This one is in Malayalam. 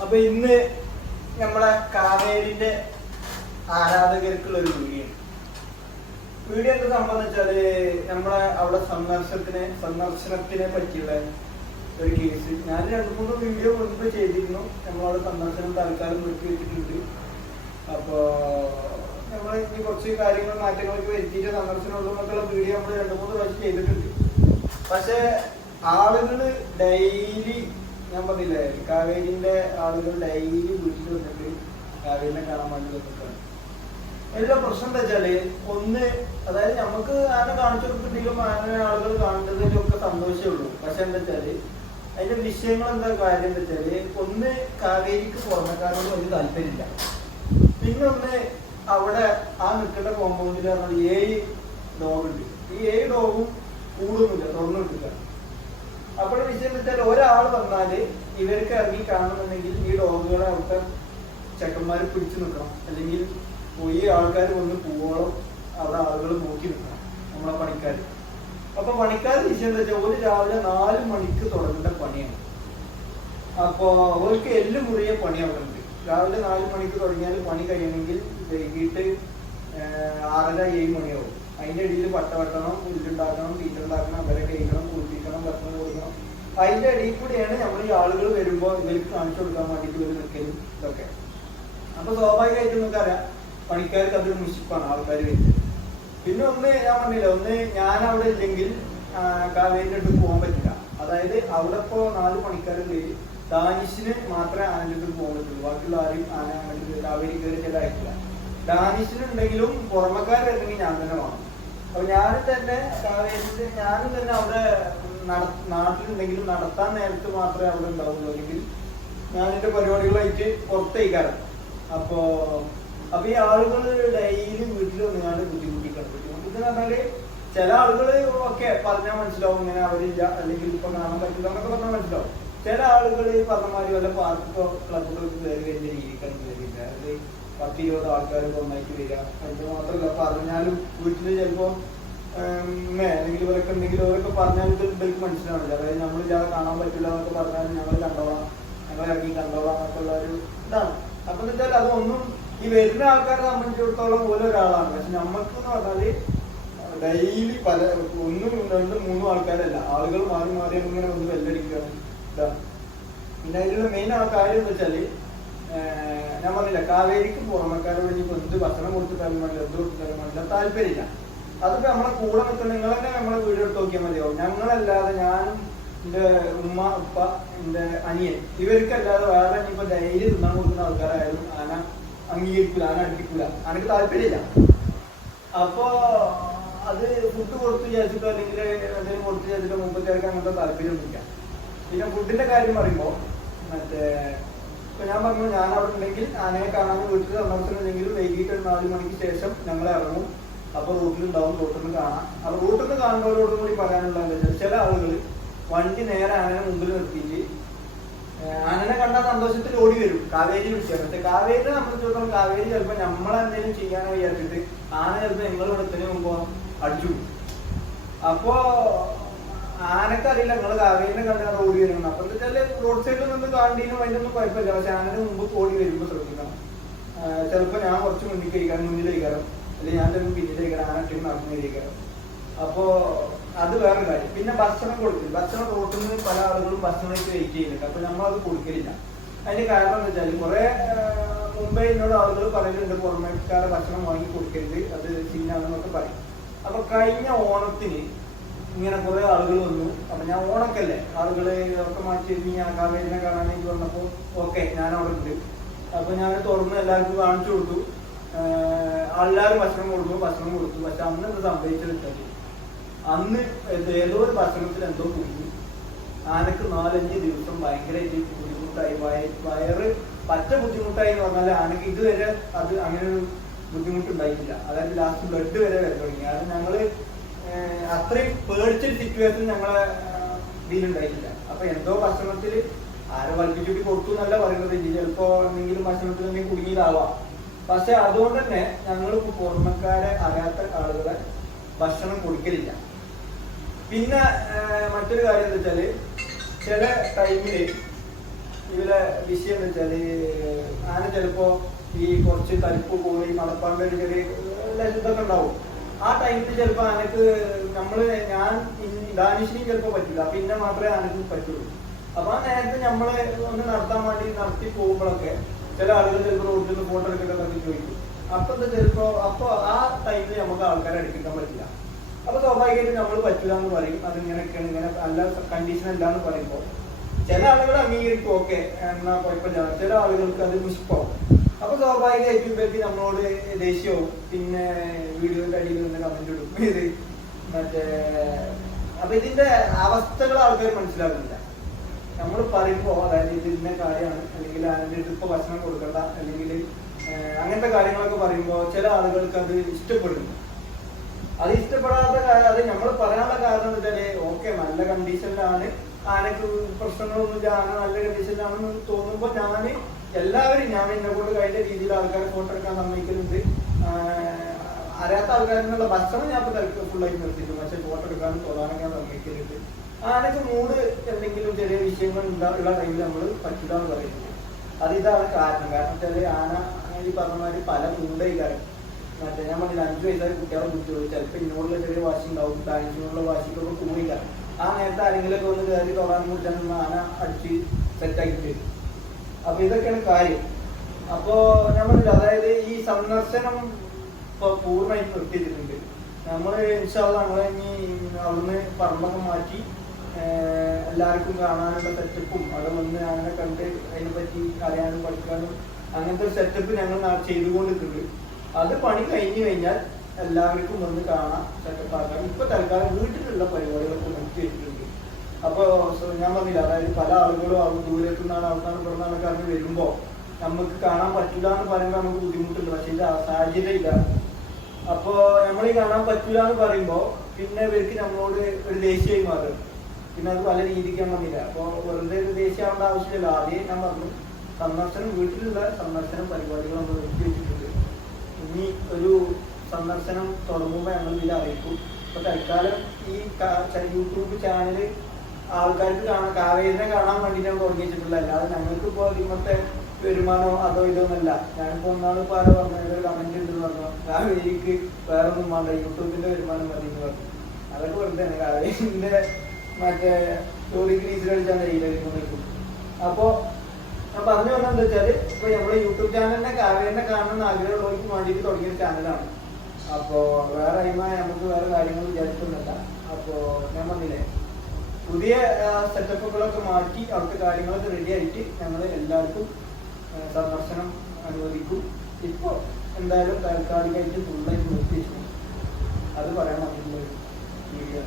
അപ്പൊ ഇന്ന് നമ്മളെ കാവേരിന്റെ ആരാധകർക്കുള്ള ഒരു വീഡിയോ വീഡിയോ എന്താ സംഭവം വെച്ചാൽ നമ്മളെ അവിടെ സന്ദർശനത്തിനെ സന്ദർശനത്തിനെ പറ്റിയുള്ള ഒരു കേസ് ഞാൻ രണ്ടു മൂന്ന് വീഡിയോ മുൻപ് ചെയ്തിരുന്നു. നമ്മളവിടെ സന്ദർശനം തൽക്കാലം നിർത്തി വെച്ചിട്ടുണ്ട്. അപ്പോ നമ്മൾ ഇനി കുറച്ച് കാര്യങ്ങൾ മാറ്റങ്ങളൊക്കെ വരുത്തിയിട്ട് സന്ദർശനം ഉള്ളതൊക്കെയുള്ള വീഡിയോ നമ്മൾ രണ്ടു മൂന്ന് പ്രാവശ്യം ചെയ്തിട്ടുണ്ട്. പക്ഷെ ആളുകൾ ഡെയിലി ഞാൻ പറഞ്ഞില്ലേ കാവേരിന്റെ ആളുകൾ ഡെയിലി വീട്ടിൽ വന്നിട്ട് കാവേരിനെ കാണാൻ വേണ്ടി വന്നിട്ടാണ്. എല്ലാ പ്രശ്നം എന്താ വെച്ചാൽ ഒന്ന് അതായത് നമുക്ക് ആന കാണിച്ചു കൊടുത്തിട്ടുണ്ടെങ്കിലും ആന ആളുകൾ കാണുന്നതിലൊക്കെ സന്തോഷമേ ഉള്ളൂ. പക്ഷെ എന്താ വെച്ചാൽ അതിന്റെ വിഷയങ്ങൾ എന്താ കാര്യം എന്താ വെച്ചാൽ ഒന്ന് കാവേരിക്ക് പുറമക്കാരോട് ഒരു താല്പര്യമില്ല. പിന്നെ ഒന്ന് അവിടെ ആ നിൽക്കേണ്ട കോമ്പൗണ്ടിൽ പറഞ്ഞാൽ ഏഴ് ഡോഗ് ഉണ്ട് ഈ ഏഴ് ഡോഗും കൂടുന്നില്ല തുറന്നു കിട്ടില്ല അപ്പോൾ വിഷയം വെച്ചാൽ ഒരാൾ വന്നാൽ ഇവർക്ക് ഇറങ്ങി കാണുന്നുണ്ടെങ്കിൽ ഈ ഡോഗുകളെ അവിടുത്തെ ചെക്കന്മാർ പിടിച്ചു നിൽക്കണം അല്ലെങ്കിൽ പോയി ആൾക്കാർ വന്ന് പോവോളം അവിടെ ആളുകൾ നോക്കി നിൽക്കണം നമ്മളെ പണിക്കാർ അപ്പൊ പണിക്കാർ വിഷയം എന്താ വെച്ചാൽ ഒരു രാവിലെ നാല് മണിക്ക് തുടങ്ങേണ്ട പണിയാണ്. അപ്പോ അവർക്ക് എല്ല് മുറിയ പണി അവിടെ ഉണ്ട് രാവിലെ നാല് മണിക്ക് തുടങ്ങിയാൽ പണി കഴിയണമെങ്കിൽ വൈകിട്ട് ആറര ഏഴ് മണിയാവും. അതിന്റെ ഇടയിൽ പട്ട വെട്ടണം പുല്ലുണ്ടാക്കണം തീറ്റുണ്ടാക്കണം അവരെ കഴിക്കണം കുളിപ്പിക്കണം ഭക്ഷണം കൊടുക്കണം. അതിന്റെ ഇടയിൽ കൂടിയാണ് നമ്മൾ ഈ ആളുകൾ വരുമ്പോൾ ഇവർക്ക് കാണിച്ചു കൊടുക്കാൻ വേണ്ടിയിട്ട് ഇവർ നിൽക്കലും ഇതൊക്കെ. അപ്പൊ സ്വാഭാവികമായിട്ടും നമുക്കറിയാം പണിക്കാർക്ക് അതൊരു മുഷിപ്പാണ് ആൾക്കാർ വരുന്നത്. പിന്നെ ഒന്ന് ഞാൻ പറഞ്ഞില്ല ഒന്ന് ഞാൻ അവിടെ ഇല്ലെങ്കിൽ അടുത്ത് പോകാൻ പറ്റില്ല. അതായത് അവിടെ ഇപ്പോ നാല് പണിക്കാരുണ്ട്. ഡാനിഷിന് മാത്രമേ അടുത്ത് പോകാൻ പറ്റുള്ളൂ. ബാക്കിയുള്ള ആരും ആന അങ്ങോട്ട് കാവേരി കയറി ചെല്ലായിട്ടില്ല ഡാനിഷിനുണ്ടെങ്കിലും പുറമക്കാരുണ്ടെങ്കിൽ ഞാൻ തന്നെ വേണം അപ്പൊ ഞാനും തന്നെ കാവേരിന്റെ ഞാനും തന്നെ അവിടെ നട- നാട്ടിലുണ്ടെങ്കിലും നടത്താൻ നേരത്ത് മാത്രമേ അവിടെ ഉണ്ടാവുള്ളൂ. അല്ലെങ്കിൽ ഞാൻ എന്റെ പരിപാടികളായിട്ട് പുറത്തേക്കാരം അപ്പോ അപ്പൊ ഈ ആളുകൾ ഡെയിലി വീട്ടിൽ വന്നുകൊണ്ട് ബുദ്ധിമുട്ടിക്കണം. ബുദ്ധിമുട്ടിന്ന് പറഞ്ഞാൽ ചില ആളുകൾ ഒക്കെ പറഞ്ഞാൽ മനസ്സിലാവും ഇങ്ങനെ അവരില്ല അല്ലെങ്കിൽ ഇപ്പൊ കാണാൻ പറ്റില്ല എന്നൊക്കെ പറഞ്ഞാൽ മനസ്സിലാവും. ചില ആളുകൾ പറഞ്ഞ മാതിരി വല്ല പാർക്കോ ക്ലബുകൾക്ക് കയറി കഴിഞ്ഞ രീതിക്കാണ് കയറിയില്ല അത് പത്ത് ഇരുപത് ആൾക്കാർ ഒന്നായിട്ട് വരിക. അത് മാത്രമല്ല പറഞ്ഞാലും വീട്ടിൽ ചിലപ്പോ ഉമ്മ അല്ലെങ്കിൽ ഇവരൊക്കെ ഉണ്ടെങ്കിൽ അവരൊക്കെ പറഞ്ഞാലും ഇവർക്ക് മനസ്സിലാവില്ല. അതായത് നമ്മൾ ഇയാളെ കാണാൻ പറ്റില്ല എന്നൊക്കെ പറഞ്ഞാൽ ഞങ്ങൾ കണ്ടോളാം. ഞങ്ങൾ ഇറങ്ങി കണ്ടോളാം എന്നൊക്കെ ഉള്ള ഒരു ഇതാണ്. അപ്പൊ എന്ന് വെച്ചാൽ അതൊന്നും ഈ വരുന്ന ആൾക്കാരെ സംബന്ധിച്ചിടത്തോളം ഓരോ ഒരാളാണ്. പക്ഷെ നമുക്ക് എന്ന് പറഞ്ഞാൽ ഡെയിലി പല ഒന്നും രണ്ടും മൂന്നും ആൾക്കാരല്ല. ആളുകൾ മാറി മാറി ഇങ്ങനെ ഒന്ന് വെല്ലടിക്കുകയാണ് ഇതാണ്. പിന്നെ അതിലുള്ള മെയിൻ ആ കാര്യം എന്ന് വെച്ചാൽ ഞാൻ പറഞ്ഞില്ല കാവേരിക്ക് പുറമക്കാരോട് ഇനി എന്ത് ഭക്ഷണം കൊടുത്തിട്ടാലും വേണ്ട എന്ത് കൊടുത്തിട്ടാലും വേണ്ട താല്പര്യമില്ല. അതൊക്കെ നമ്മളെ കൂടെ നിൽക്കുന്ന നിങ്ങൾ തന്നെ നമ്മളെ വീടെടുത്ത് നോക്കിയാൽ മതിയാവും. ഞങ്ങളല്ലാതെ ഞാനും എന്റെ ഉമ്മ ഉപ്പ എന്റെ അനിയൻ ഇവർക്കല്ലാതെ വേറെ ഇനിയിപ്പോ ഡെയിലി തിന്നാൻ കൊടുക്കുന്ന ആൾക്കാരായാലും ആന അംഗീകരിക്കൂല ആന അടുപ്പിക്കൂല. ആനക്ക് താല്പര്യമില്ല. അപ്പോ അത് ഫുഡ് കൊടുത്ത് വിചാരിച്ചിട്ടോ അല്ലെങ്കിൽ എന്തെങ്കിലും കൊടുത്ത് വിചാരിച്ചിട്ടോ മുമ്പത്തേക്ക് അങ്ങനത്തെ താല്പര്യമൊന്നുമില്ല. പിന്നെ ഫുഡിന്റെ കാര്യം പറയുമ്പോ മറ്റേ ഞാൻ പറഞ്ഞു ഞാൻ അവിടെ ഉണ്ടെങ്കിൽ ആനയെ കാണാൻ വീട്ടിൽ സന്ദർശനമുണ്ടെങ്കിൽ വൈകിട്ട് ഒരു നാല് മണിക്ക് ശേഷം ഞങ്ങൾ ഇറങ്ങും. അപ്പൊ റൂട്ടിലുണ്ടാവും റൂട്ടിൽ കാണാം. അപ്പൊ റൂട്ടിൽ കാണുന്നവരോടും കൂടി പറയാനുള്ള എന്താ വെച്ചാൽ ചില ആളുകൾ വണ്ടി നേരെ ആനയെ മുമ്പിൽ നിർത്തിയിട്ട് ആനനെ കണ്ട സന്തോഷത്തിൽ ഓടി വരും. കാവേരി വിളിച്ചാൽ കാവേരിനെ സംബന്ധിച്ചിടത്തോളം കാവേരി ചിലപ്പോ നമ്മളെന്തെങ്കിലും ചെയ്യാനോ വിചാരിച്ചിട്ട് ആന ചിലപ്പോൾ നിങ്ങളിവിടെ ഇവിടത്തിന് മുമ്പോ അടിച്ചു വിടും. ആനക്കറിയില്ല നിങ്ങൾ കാവേരിനെ കണ്ടാണ് ഓടി വരുന്നത്. അപ്പൊ റോഡ് സൈഡിൽ നിന്ന് കാണ്ടീനും അതിനൊന്നും കുഴപ്പമില്ല. പക്ഷെ ആനന് മുമ്പ് ഓടി വരുമ്പോ ശ്രദ്ധിക്കണം. ചിലപ്പോ ഞാൻ കുറച്ച് മുന്നിൽ കഴിക്കണം മുന്നിൽ കഴിക്കണം അല്ലെങ്കിൽ ഞാൻ ചിലപ്പോൾ പിന്നിൽ കഴിക്കണം ആന ടീം നടന്നു കഴിക്കണം അപ്പോ അത് വേറെ കാര്യം. പിന്നെ ഭക്ഷണം കൊടുക്കില്ല ഭക്ഷണം റോട്ടിൽ നിന്ന് പല ആളുകളും ഭക്ഷണമൊക്കെ വെയിറ്റ് ചെയ്യുന്നുണ്ട്. അപ്പൊ നമ്മളത് കൊടുക്കലില്ല. അതിന്റെ കാരണം എന്ന് വെച്ചാൽ കുറെ മുംബൈ എന്നോട് ആളുകൾ പറയുന്നുണ്ട് പുറമേക്കാരെ ഭക്ഷണം വാങ്ങി കൊടുക്കരുത്. അത് ചിഹ്നാണെന്നൊക്കെ പറയും. അപ്പൊ കഴിഞ്ഞ ഓണത്തിന് ഇങ്ങനെ കുറെ ആളുകൾ വന്നു. അപ്പൊ ഞാൻ ഓണക്കല്ലേ? ആളുകൾ ഒക്കെ മാറ്റി കാവേരിനെ കാണാൻ വേണ്ടി വന്നപ്പോ ഓക്കെ ഞാൻ അവിടെ ഉണ്ട്. അപ്പൊ ഞാൻ തുറന്ന് എല്ലാവർക്കും കാണിച്ചു കൊടുത്തു. എല്ലാവരും ഭക്ഷണം കൊടുത്തു ഭക്ഷണം കൊടുത്തു. പക്ഷെ അന്ന് എന്ത് സംഭവിച്ചെടുത്താൽ അന്ന് ഇത് ഏതോ ഒരു ഭക്ഷണത്തിൽ എന്തോ കുടുങ്ങി ആനക്ക് നാലഞ്ച് ദിവസം ഭയങ്കരമായിട്ട് ബുദ്ധിമുട്ടായി. വയ- വയറ് പറ്റ ബുദ്ധിമുട്ടായി എന്ന് പറഞ്ഞാൽ ആനക്ക് ഇതുവരെ അത് അങ്ങനെ ഒരു ബുദ്ധിമുട്ടുണ്ടായിട്ടില്ല. അതായത് ലാസ്റ്റ് ബ്ലഡ് വരെ വരെ തുടങ്ങി കാരണം ഞങ്ങൾ അത്രയും പേടിച്ചൊരു സിറ്റുവേഷൻ ഞങ്ങളെ ഇതിലുണ്ടായിട്ടില്ല. അപ്പൊ എന്തോ ഭക്ഷണത്തിൽ ആരെ വലിപ്പിച്ചിട്ട് കൊടുത്തു എന്നല്ല പറയുന്നത്. ചിലപ്പോ എന്തെങ്കിലും ഭക്ഷണത്തിൽ എന്തെങ്കിലും കുടുങ്ങിയതാവാം. പക്ഷെ അതുകൊണ്ട് തന്നെ ഞങ്ങൾ പുറമക്കാരെ അറിയാത്ത ആളുകളെ ഭക്ഷണം കൊടുക്കലില്ല. പിന്നെ മറ്റൊരു കാര്യം എന്താ വെച്ചാൽ ചില ടൈമിൽ ഇവരെ വിഷയം എന്ന് വെച്ചാൽ ആന ചിലപ്പോ ഈ കുറച്ച് തലിപ്പ് കോഴി മടപ്പാണ്ട് ചെറിയ ഇതൊക്കെ ഉണ്ടാവും. ആ ടൈമിൽ ചിലപ്പോ ആനക്ക് നമ്മൾ ഞാൻ ഡാനിഷിനും ചിലപ്പോ പറ്റില്ല പിന്നെ മാത്രമേ ആനക്ക് പറ്റുള്ളൂ. അപ്പൊ ആ നേരത്തെ നമ്മൾ ഒന്ന് നടത്താൻ വേണ്ടി നടത്തി പോകുമ്പോഴൊക്കെ ചില ആളുകൾ ചിലപ്പോൾ റോഡിൽ നിന്ന് ഫോട്ടോ എടുക്കണ്ടൊക്കെ ചോദിക്കും. അപ്പൊ എന്താ ചിലപ്പോ അപ്പൊ ആ ടൈമിൽ നമുക്ക് ആൾക്കാരെ എടുക്കാൻ പറ്റില്ല. അപ്പൊ സ്വാഭാവികമായിട്ട് നമ്മൾ പറ്റില്ല എന്ന് പറയും. അതിങ്ങനെയൊക്കെയാണ് ഇങ്ങനെ നല്ല കണ്ടീഷൻ അല്ല എന്ന് പറയുമ്പോൾ ചില ആളുകൾ അംഗീകരിക്കും. ഓക്കെ എന്നാ കുഴപ്പമില്ല. ചില ആളുകൾക്ക് അത് മുഷ്പാവും അപ്പൊ സ്വാഭാവികമായിട്ടും ഇവർക്ക് നമ്മളോട് ദേഷ്യവും പിന്നെ വീഡിയോ അടിയിൽ നിന്ന് കമന്റ് ഇടും. ഇത് മറ്റേ അപ്പൊ ഇതിന്റെ അവസ്ഥകൾ ആൾക്കാർ മനസ്സിലാകുന്നില്ല നമ്മൾ പറയുമ്പോൾ അതായത് ഇത് ഇന്ന കാര്യമാണ് അല്ലെങ്കിൽ അതിന്റെ അടുത്ത് ഭക്ഷണം കൊടുക്കണ്ട അല്ലെങ്കിൽ അങ്ങനത്തെ കാര്യങ്ങളൊക്കെ പറയുമ്പോ ചില ആളുകൾക്ക് അത് ഇഷ്ടപ്പെടുന്നു അത് ഇഷ്ടപ്പെടാത്ത കാര്യം അത് നമ്മൾ പറയാനുള്ള കാരണം എന്ന് വെച്ചാൽ ഓക്കെ നല്ല കണ്ടീഷനിലാണ് ആനക്ക് പ്രശ്നങ്ങളൊന്നുമില്ല ആന നല്ല കണ്ടീഷനിലാണെന്ന് തോന്നുമ്പോ ഞാൻ എല്ലാവരും ഞാൻ എന്നെ കൊണ്ട് കഴിഞ്ഞ രീതിയിൽ ആൾക്കാരെ ഫോട്ടോ എടുക്കാൻ സമ്മതിക്കുന്നുണ്ട് അറിയാത്ത ആൾക്കാരിനുള്ള ഭക്ഷണം ഞാൻ ഇപ്പൊ ഫുള്ളായി നിർത്തിയിട്ടു പക്ഷെ ഫോട്ടോ എടുക്കാനും ഞാൻ സമ്മതിക്കുന്നുണ്ട് ആനക്ക് മൂട് എന്തെങ്കിലും ചെറിയ വിഷയങ്ങൾ ഉള്ള ടൈമിൽ നമ്മൾ പറ്റില്ല എന്ന് പറയുന്നത്. അത് ഇതാണ് കാരണം. കാരണം വെച്ചാൽ ആന ഈ പറഞ്ഞ മാതിരി പല മൂടേ കാര്യം മറ്റേ ഞാൻ പറഞ്ഞില്ല അഞ്ചു വയസ്സായ കുട്ടികളെ കുറിച്ച് ചിലപ്പോൾ ഇന്നോടുള്ള ചെറിയ വാശി ഉണ്ടാവും. ഡാൻസിനുള്ള വാശിക്കൊക്കെ കൂടിക്കാറ് ആ നേരത്തെ ആരെങ്കിലുമൊക്കെ ഒന്ന് കയറി തൊടാൻ കുറിച്ചാണ് ആന അടിച്ച് സെറ്റാക്കി തരും അപ്പൊ ഇതൊക്കെയാണ് കാര്യം. അപ്പോ ഞാൻ പറഞ്ഞില്ല അതായത് ഈ സന്ദർശനം ഇപ്പൊ പൂർണമായിട്ട് നിർത്തിയിട്ടുണ്ട് നമ്മൾ ഇൻഷാൽ നമ്മളെ ഇനി അവിടുന്ന് പറമ്പൊക്കെ മാറ്റി എല്ലാവർക്കും കാണാനുള്ള സെറ്റപ്പും അവിടെ വന്ന് അങ്ങനെ കണ്ട് അതിനെ പറ്റി അറിയാനും പഠിക്കാനും അങ്ങനത്തെ ഒരു സെറ്റപ്പ് ഞങ്ങൾ ചെയ്തുകൊണ്ടിട്ടുണ്ട്. അത് പണി കഴിഞ്ഞു കഴിഞ്ഞാൽ എല്ലാവർക്കും വന്ന് കാണാം സെറ്റപ്പ് ആക്കാം ഇപ്പൊ തൽക്കാലം വീട്ടിലുള്ള വെച്ചിട്ടുണ്ട് അപ്പൊ ഞാൻ പറഞ്ഞില്ല അതായത് പല ആളുകളും അവിടെ ദൂരത്തു നിന്നാണ് ഇവിടുന്ന ആൾക്കാർക്ക് വരുമ്പോ നമുക്ക് കാണാൻ പറ്റില്ല എന്ന് പറയുമ്പോൾ നമുക്ക് ബുദ്ധിമുട്ടുണ്ട്. പക്ഷെ ഇത് സാഹചര്യമില്ല അപ്പോ നമ്മൾ ഈ കാണാൻ പറ്റില്ല എന്ന് പറയുമ്പോ പിന്നെ ഇവർക്ക് നമ്മളോട് ഒരു ദേഷ്യമായി മാറും പിന്നെ അത് പല രീതിക്ക് വന്നില്ല അപ്പോ വെറുതെ ഒരു ദേഷ്യമാവേണ്ട ആവശ്യമില്ല. ആദ്യം ഞാൻ പറഞ്ഞു സന്ദർശനം വീട്ടിലുള്ള സന്ദർശനം പരിപാടികൾ നമ്മൾ വെച്ചിട്ടുണ്ട്. ഇനി ഒരു സന്ദർശനം തുടങ്ങുമ്പോൾ ഞങ്ങൾ ഇതിൽ അറിയിക്കും. അപ്പൊ തൽക്കാലം ഈ യൂട്യൂബ് ചാനൽ ആൾക്കാർക്ക് കാണാൻ കാവേരിനെ കാണാൻ വേണ്ടിയിട്ടാണ് തുടങ്ങി വെച്ചിട്ടുള്ളത് അല്ലാതെ ഞങ്ങൾക്ക് ഇപ്പോൾ ഇങ്ങനത്തെ വരുമാനോ അതോ ഇതോ ഒന്നല്ല ഞാനിപ്പോ ഒന്നാൾ ഇപ്പൊ ആരോ പറഞ്ഞത്? കമന്റ് ഉണ്ടെന്ന് പറഞ്ഞു. കാവേരിക്ക് വേറെ ഒന്നും വേണ്ട. യൂട്യൂബിന്റെ വരുമാനം മതി എന്ന് പറഞ്ഞു. അതൊക്കെ വെറുതെ കാവേരിന്റെ മറ്റേ ജോലി ഗ്രീസ് കളിച്ചാൽ കഴിയില്ല അപ്പോ ഞാൻ പറഞ്ഞു വന്നത് എന്താ വെച്ചാൽ ഇപ്പൊ നമ്മുടെ യൂട്യൂബ് ചാനലിനെ കാവേരിനെ കാണണമെന്ന് ആഗ്രഹമുള്ളവർക്ക് വേണ്ടിയിട്ട് തുടങ്ങിയ ചാനലാണ്. അപ്പോ വേറെ അയിമായി നമുക്ക് വേറെ കാര്യങ്ങൾ വിചാരിക്കുന്നില്ല അപ്പോ ഞാൻ പറഞ്ഞില്ലേ പുതിയ സെറ്റപ്പുകളൊക്കെ മാറ്റി അവിടുത്തെ കാര്യങ്ങളൊക്കെ റെഡി ആയിട്ട് ഞങ്ങൾ എല്ലാവർക്കും സന്ദർശനം അനുവദിക്കും. ഇപ്പോൾ എന്തായാലും താൽക്കാലികമായിട്ട് ഫുള്ളായിട്ട് നിർത്തി വെച്ചു അത് പറയാൻ ഒരു വീഡിയോ.